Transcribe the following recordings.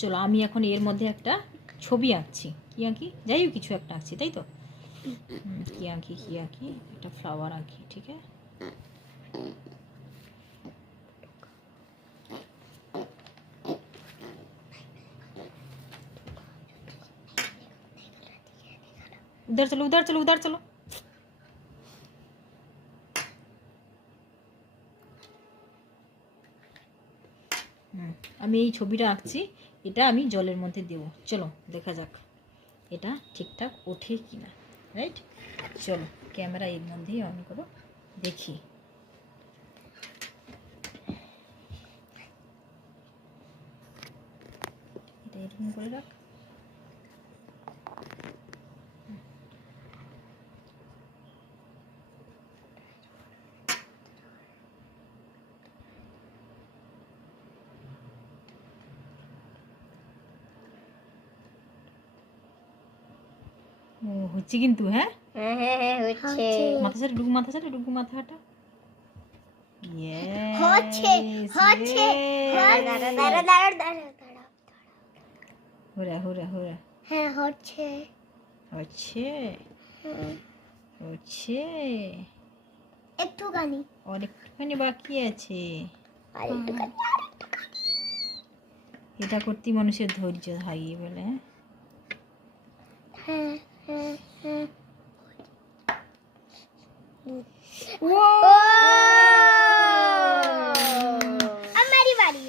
চলো আমি এখন এর মধ্যে একটা ছবি আঁকছি। কি আঁকি? যাই হোক কিছু একটা আঁকছি, তাই তো? কি আঁকি একটা ফ্লাওয়ার আঁকি, ঠিক আছে? उधर चलो उधर चलो उधर चलो। আমি এই ছবিটা আঁকছি, এটা আমি জলের মধ্যে দেব। চলো দেখা যাক এটা ঠিকঠাক ওঠে কিনা। রাইট, চলো ক্যামেরা এর মধ্যেই অন করো, দেখি। এটা এরকম করে রাখ। ও হচ্ছে কিন্তু, হ্যাঁ হ্যাঁ হচ্ছে। মাথা ছাড়া ডুবু, মাথা ছাড়া ডুবু, মাথা হাঁটা। হচ্ছে হচ্ছে। দাঁড়া দাঁড়া দাঁড়া দাঁড়া দাঁড়া। হুরা হুরা হুরা। হ্যাঁ হচ্ছে হচ্ছে হচ্ছে। একটুখানি অনেকখানি বাকি আছে। আরেকটুখানি। এটা করতেই মানুষের ধৈর্য হারিয়ে বলে। হ্যাঁ হ্যাঁ হ্যাঁ। আমারই বাড়ি।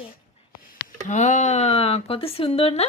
হ্যাঁ, কত সুন্দর না?